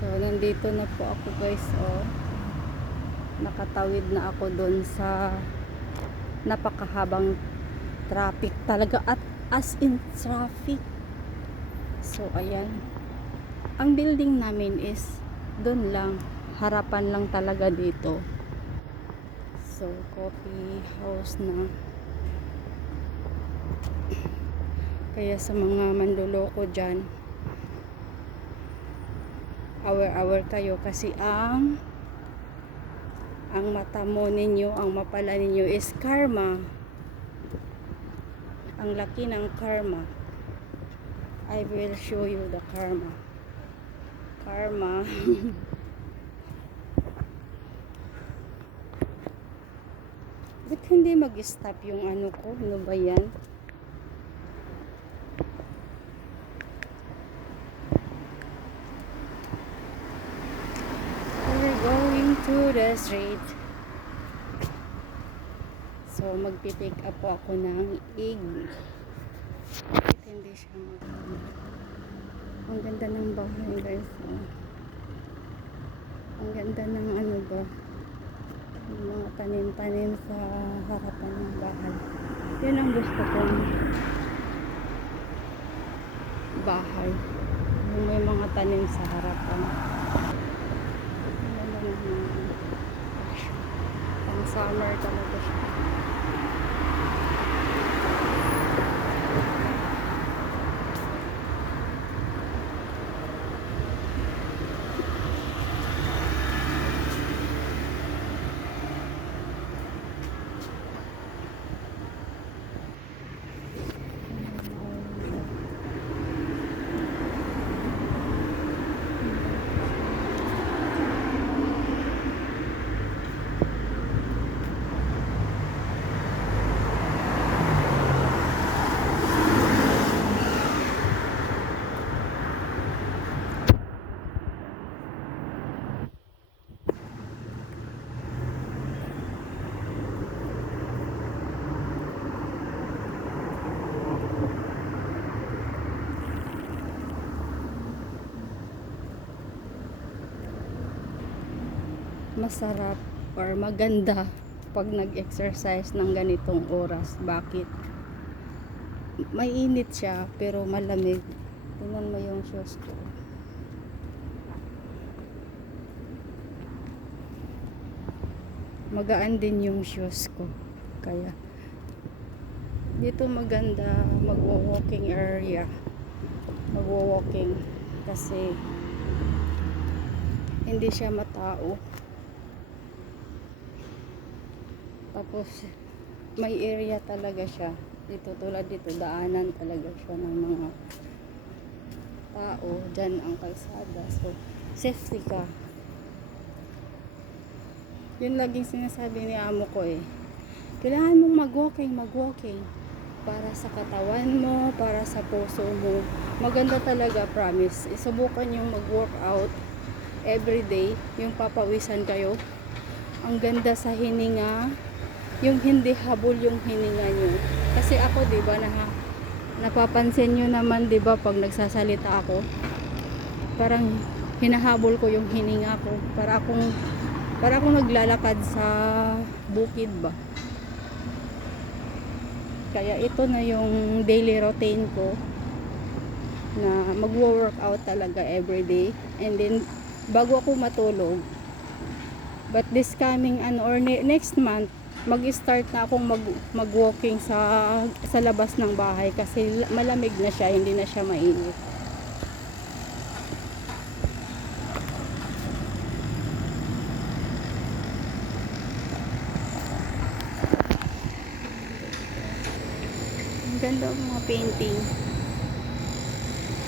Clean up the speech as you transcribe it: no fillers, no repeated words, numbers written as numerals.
So, nandito na po ako guys. Oh, nakatawid na ako doon sa napakahabang traffic talaga, at as in traffic. So, ayan. Ang building namin is doon lang. Harapan lang talaga dito. So, coffee house na. Kaya sa mga manloloko dyan, aware kayo kasi ang mata mo ninyo, ang mapala ninyo is karma. Ang laki ng karma. I will show you the karma. Ba't hindi mag-stop yung ano ko? Ano ba yan? We're going to the street. So, magpipick up po ako ng egg. Bakit hindi siya ang ganda ng bahay guys. Oh. Ang ganda ng ano ba? Yung mga tanim-tanim sa harapan ng bahay. Yun ang gusto kong bahay. Yung may mga tanim sa harapan. Ang ganda ng pang summer talaga siya. Masarap or maganda pag nag-exercise ng ganitong oras. Bakit? Mainit siya pero malamig. Tingnan mo yung shoes ko. Magaan din yung shoes ko. Kaya dito maganda magwo-walking area. Magwo-walking kasi hindi siya matao. Tapos may area talaga siya dito, tulad dito daanan talaga siya ng mga tao. Dyan ang kalsada, so safety ka. Yun laging sinasabi ni amo ko kailangan mong mag-walking para sa katawan mo, para sa puso mo. Maganda talaga, promise. Isubukan yung mag-workout everyday, yung papawisan kayo. Ang ganda sa hininga, yung hindi habol yung hininga nyo. Kasi ako, diba, napapansin nyo naman, diba, pag nagsasalita ako, parang hinahabol ko yung hininga ko. Para akong naglalakad sa bukid ba. Kaya ito na yung daily routine ko, na mag-workout talaga everyday. And then, bago ako matulog, but this coming or next month, mag-start na akong mag-walking sa labas ng bahay kasi malamig na siya, hindi na siya mainit. Ang ganda ng mga painting.